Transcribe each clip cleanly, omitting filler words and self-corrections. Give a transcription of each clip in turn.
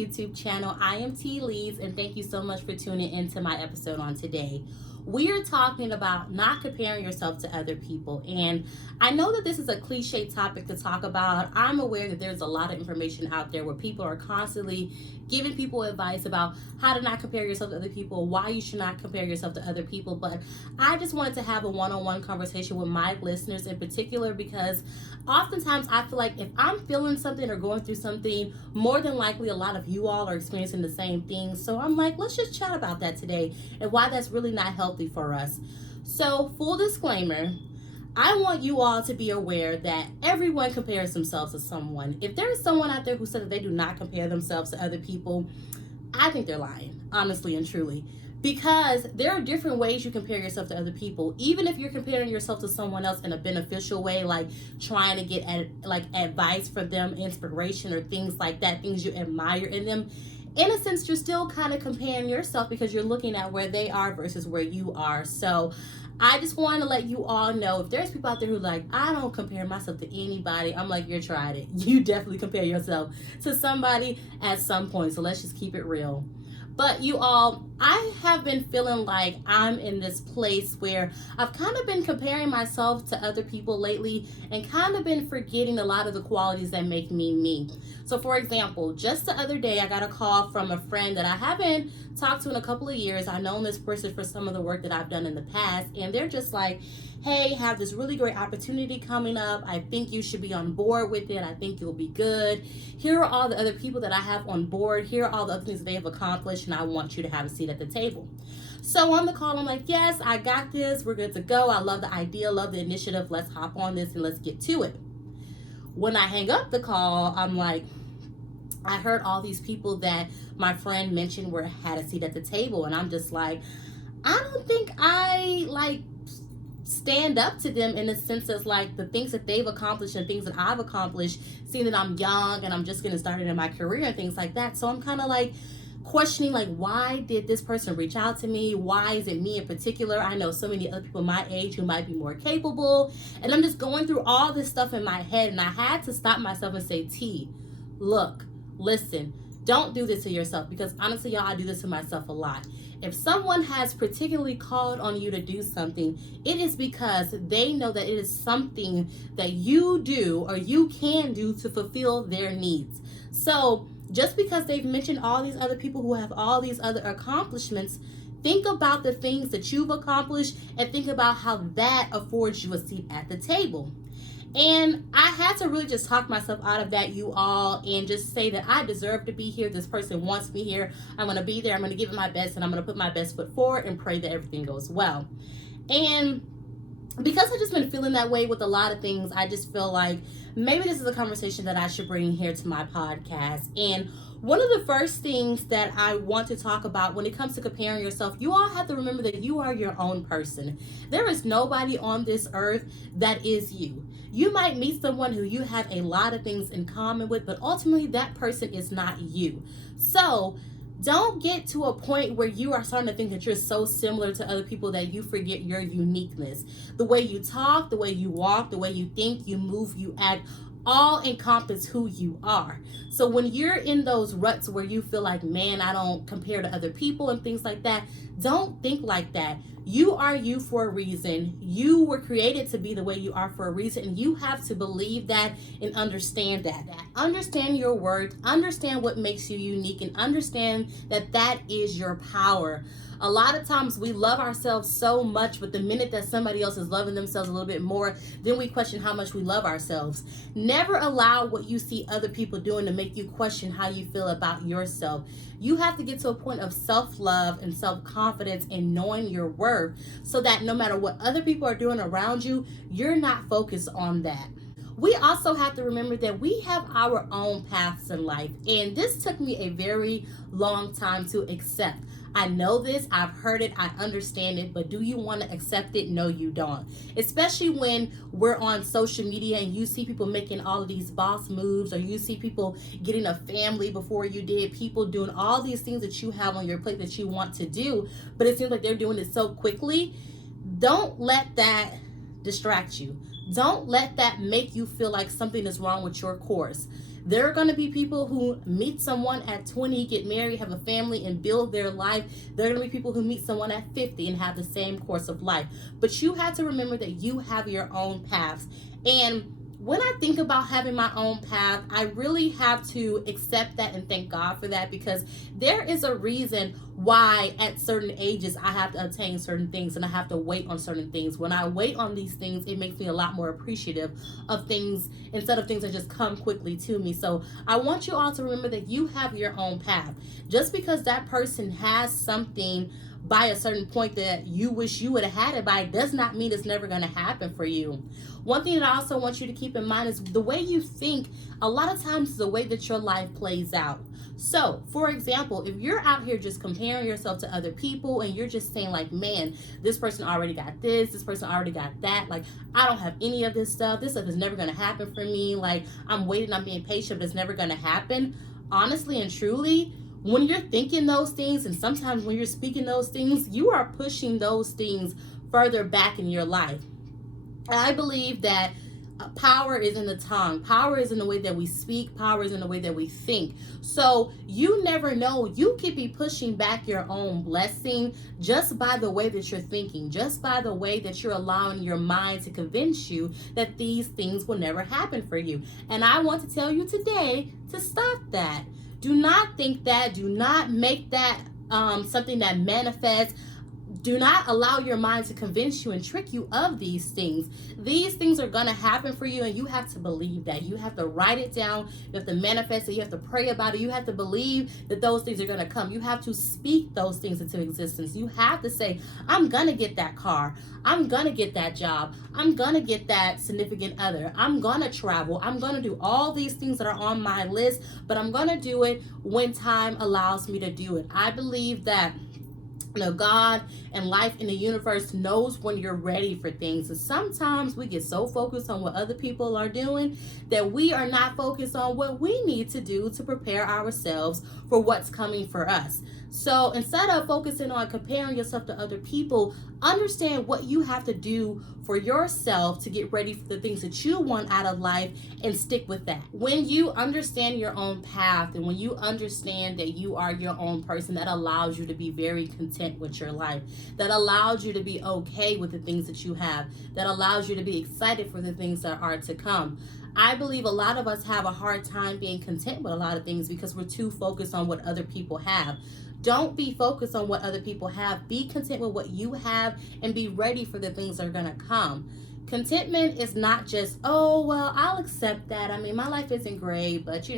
YouTube channel. I am T Leeds, and thank you so much for tuning into my episode on today. We are talking about not comparing yourself to other people, and I know that this is a cliche topic to talk about. I'm aware that there's a lot of information out there where people are constantly giving people advice about how to not compare yourself to other people, why you should not compare yourself to other people, but I just wanted to have a one-on-one conversation with my listeners in particular, because oftentimes I feel like if I'm feeling something or going through something, more than likely a lot of you all are experiencing the same thing. So I'm like, let's just chat about that today and why that's really not healthy for us. So full disclaimer, I want you all to be aware that everyone compares themselves to someone. If there is someone out there who said that they do not compare themselves to other people, I think they're lying, honestly and truly. Because there are different ways you compare yourself to other people. Even if you're comparing yourself to someone else in a beneficial way, like trying to get advice from them, inspiration, or things like that, things you admire in them, in a sense, you're still kind of comparing yourself because you're looking at where they are versus where you are. So I just want to let you all know, if there's people out there who like, I don't compare myself to anybody, I'm like, you're tried it. You definitely compare yourself to somebody at some point. So let's just keep it real. But you all, I have been feeling like I'm in this place where I've kind of been comparing myself to other people lately and kind of been forgetting a lot of the qualities that make me me. So for example, just the other day, I got a call from a friend that I haven't talked to in a couple of years. I've known this person for some of the work that I've done in the past, and they're just like, hey, have this really great opportunity coming up. I think you should be on board with it. I think you'll be good. Here are all the other people that I have on board. Here are all the other things that they have accomplished, and I want you to have a seat at the table. So on the call, I'm like, yes, I got this. We're good to go. I love the idea, love the initiative. Let's hop on this and let's get to it. When I hang up the call, I'm like, I heard all these people that my friend mentioned had a seat at the table, and I'm just like, I don't think I stand up to them in the sense of like the things that they've accomplished and things that I've accomplished, seeing that I'm young and I'm just getting started in my career and things like that. So I'm kind of like questioning, like, why did this person reach out to me? Why is it me in particular? I know so many other people my age who might be more capable, and I'm just going through all this stuff in my head, and I had to stop myself and say, T, look, listen, don't do this to yourself, because honestly, y'all, I do this to myself a lot. If someone has particularly called on you to do something, it is because they know that it is something that you do or you can do to fulfill their needs. So just because they've mentioned all these other people who have all these other accomplishments, think about the things that you've accomplished and think about how that affords you a seat at the table. And I had to really just talk myself out of that, you all, and just say that I deserve to be here. This person wants me here. I'm going to be there. I'm going to give it my best, and I'm going to put my best foot forward and pray that everything goes well. And because I've just been feeling that way with a lot of things, I just feel like maybe this is a conversation that I should bring here to my podcast. And one of the first things that I want to talk about when it comes to comparing yourself, you all have to remember that you are your own person. There is nobody on this earth that is you. You might meet someone who you have a lot of things in common with, but ultimately that person is not you. So don't get to a point where you are starting to think that you're so similar to other people that you forget your uniqueness. The way you talk, the way you walk, the way you think, you move, you act, all encompass who you are. So when you're in those ruts where you feel like, man, I don't compare to other people and things like that, don't think like that. You are you for a reason. You were created to be the way you are for a reason, and you have to believe that and understand that. Understand your worth, understand what makes you unique, and understand that that is your power. A lot of times we love ourselves so much, but the minute that somebody else is loving themselves a little bit more, then we question how much we love ourselves. Never allow what you see other people doing to make you question how you feel about yourself. You have to get to a point of self-love and self-confidence and knowing your worth, so that no matter what other people are doing around you, you're not focused on that. We also have to remember that we have our own paths in life, and this took me a very long time to accept. I know this, I've heard it, I understand it, but do you want to accept it? No, you don't. Especially when we're on social media and you see people making all of these boss moves, or you see people getting a family before you did, people doing all these things that you have on your plate that you want to do, but it seems like they're doing it so quickly. Don't let that distract you. Don't let that make you feel like something is wrong with your course. There are going to be people who meet someone at 20, get married, have a family, and build their life. There are going to be people who meet someone at 50 and have the same course of life. But you have to remember that you have your own paths. And when I think about having my own path, I really have to accept that and thank God for that, because there is a reason why at certain ages I have to attain certain things and I have to wait on certain things. When I wait on these things, it makes me a lot more appreciative of things instead of things that just come quickly to me. So I want you all to remember that you have your own path. Just because that person has something by a certain point that you wish you would have had it by does not mean it's never going to happen for you. One thing that I also want you to keep in mind is the way you think a lot of times is the way that your life plays out. So, for example, if you're out here just comparing yourself to other people and you're just saying like, man, this person already got this person already got that, like, I don't have any of this stuff is never going to happen for me, like, I'm waiting, I'm being patient, but it's never going to happen. Honestly and truly, when you're thinking those things, and sometimes when you're speaking those things, you are pushing those things further back in your life. I believe that power is in the tongue. Power is in the way that we speak. Power is in the way that we think. So you never know. You could be pushing back your own blessing just by the way that you're thinking, just by the way that you're allowing your mind to convince you that these things will never happen for you. And I want to tell you today to stop that. Do not think that. Do not make that something that manifests. Do not allow your mind to convince you and trick you of these things. These things are going to happen for you, and you have to believe that. You have to write it down. You have to manifest it. You have to pray about it. You have to believe that those things are going to come. You have to speak those things into existence. You have to say, I'm going to get that car. I'm going to get that job. I'm going to get that significant other. I'm going to travel. I'm going to do all these things that are on my list, but I'm going to do it when time allows me to do it. I believe that God and life in the universe knows when you're ready for things. And sometimes we get so focused on what other people are doing that we are not focused on what we need to do to prepare ourselves for what's coming for us. So instead of focusing on comparing yourself to other people, understand what you have to do for yourself to get ready for the things that you want out of life and stick with that. When you understand your own path and when you understand that you are your own person, that allows you to be very content with your life, that allows you to be okay with the things that you have, that allows you to be excited for the things that are to come. I believe a lot of us have a hard time being content with a lot of things because we're too focused on what other people have. Don't be focused on what other people have. Be content with what you have and be ready for the things that are going to come. Contentment is not just, oh, well, I'll accept that. I mean, my life isn't great, but,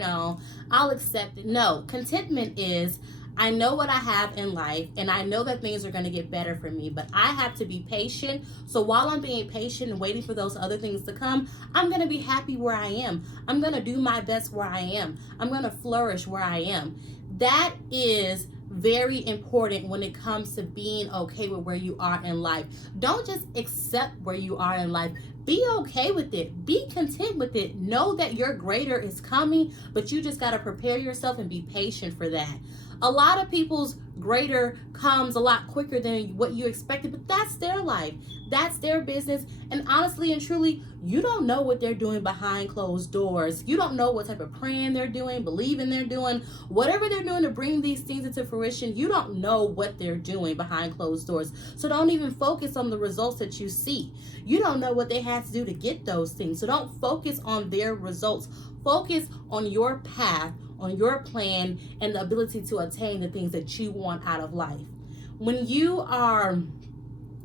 I'll accept it. No, contentment is, I know what I have in life and I know that things are going to get better for me, but I have to be patient. So while I'm being patient and waiting for those other things to come, I'm going to be happy where I am. I'm going to do my best where I am. I'm going to flourish where I am. That is very important when it comes to being okay with where you are in life. Don't just accept where you are in life. Be okay with it. Be content with it. Know that your greater is coming, but you just got to prepare yourself and be patient for that. A lot of people's greater comes a lot quicker than what you expected, but that's their life. That's their business. And honestly and truly, you don't know what they're doing behind closed doors. You don't know what type of praying they're doing, believing they're doing, whatever they're doing to bring these things into fruition. You don't know what they're doing behind closed doors. So don't even focus on the results that you see. You don't know what they had to do to get those things. So don't focus on their results. Focus on your path, on your plan, and the ability to attain the things that you want out of life. When you are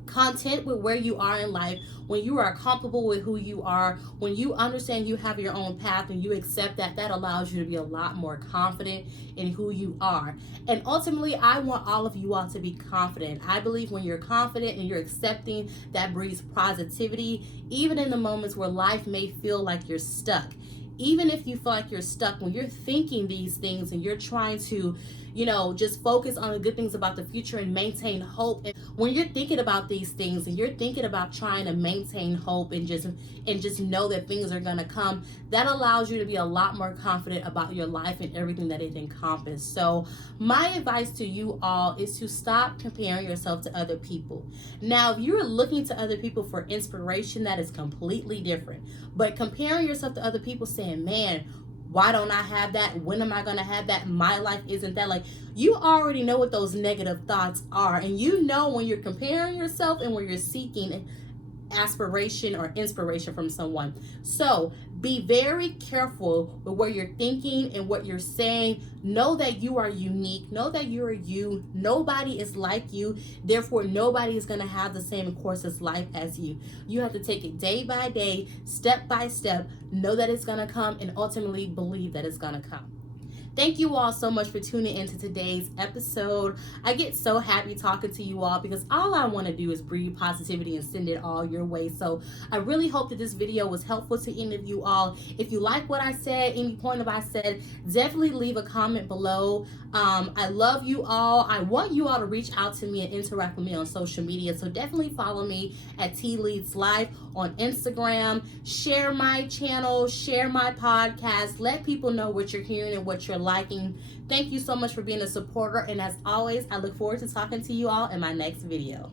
content with where you are in life, when you are comfortable with who you are, when you understand you have your own path and you accept that, that allows you to be a lot more confident in who you are. And ultimately, I want all of you all to be confident. I believe when you're confident and you're accepting, that breeds positivity, even in the moments where life may feel like you're stuck. Even if you feel like you're stuck, when you're thinking these things and you're trying to, just focus on the good things about the future and maintain hope. And when you're thinking about these things and you're thinking about trying to maintain hope and just know that things are going to come, that allows you to be a lot more confident about your life and everything that it encompasses. So my advice to you all is to stop comparing yourself to other people. Now, if you're looking to other people for inspiration, that is completely different. But comparing yourself to other people saying, man, why don't I have that? When am I going to have that? My life isn't that. Like, you already know what those negative thoughts are. And you know when you're comparing yourself and when you're seeking aspiration or inspiration from someone. So be very careful with what you're thinking and what you're saying. Know that you are unique. Know that you are you. Nobody is like you. Therefore, nobody is going to have the same course of life as you. You have to take it day by day, step by step. Know that it's going to come, and ultimately believe that it's going to come. Thank you all so much for tuning into today's episode. I get so happy talking to you all because all I want to do is breathe positivity and send it all your way. So I really hope that this video was helpful to any of you all. If you like what I said, any point of I said, definitely leave a comment below. I love you all. I want you all to reach out to me and interact with me on social media. So definitely follow me at T Leads Life on Instagram. Share my channel, share my podcast. Let people know what you're hearing and what you're liking. Thank you so much for being a supporter. And as always, I look forward to talking to you all in my next video.